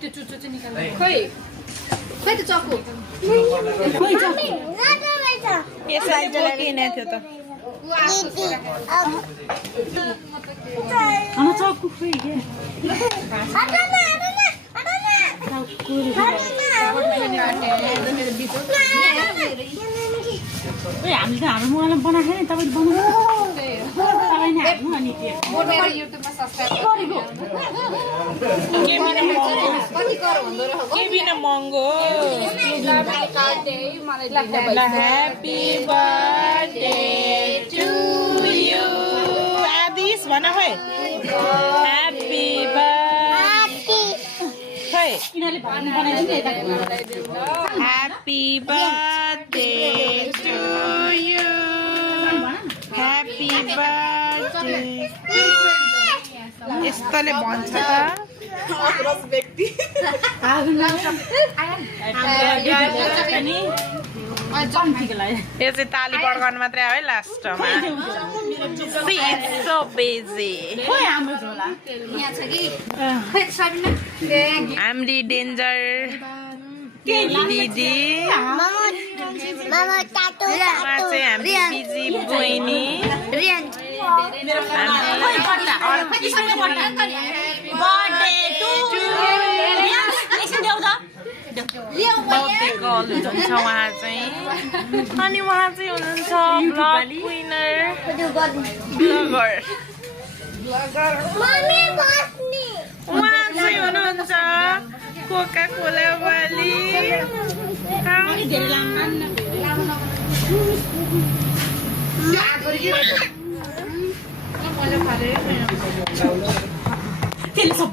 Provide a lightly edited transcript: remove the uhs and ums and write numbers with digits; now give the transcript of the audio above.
त्यो चुचो चाहिँ निकाल्नु खोइ खोइ त चक्कु खोइ चक्कु यसलाई बोकिने थियो त आमा चक्कु खोइ के ओए हामीले त हाम्रो मोबाइलमा बनाएको नि तपाईले बनाउनु तपाईले नि हाल्नु अनि के युट्युबमा सब्स्क्राइब के बिना महँगो ह्याप्पी बर्थडे टु यु आदिश भन खोइ ह्याप्पी बर्थडे खोइ happy birthday to you happy birthday यस्तोले भन्छ त यो चाहिँ ताली पड्काउनु मात्रै हो है लास्टमा सो बिजी हाम्री डेन्जर दिदी चाहिँ हामी बिजी बहिनी बहुतै कल हुनुहुन्छ उहाँ चाहिँ अनि उहाँ चाहिँ हुनुहुन्छ ब्लग विनर ब्लगर उहाँ चाहिँ हुनुहुन्छ कोका कोला वाली त्यसले सबैलाई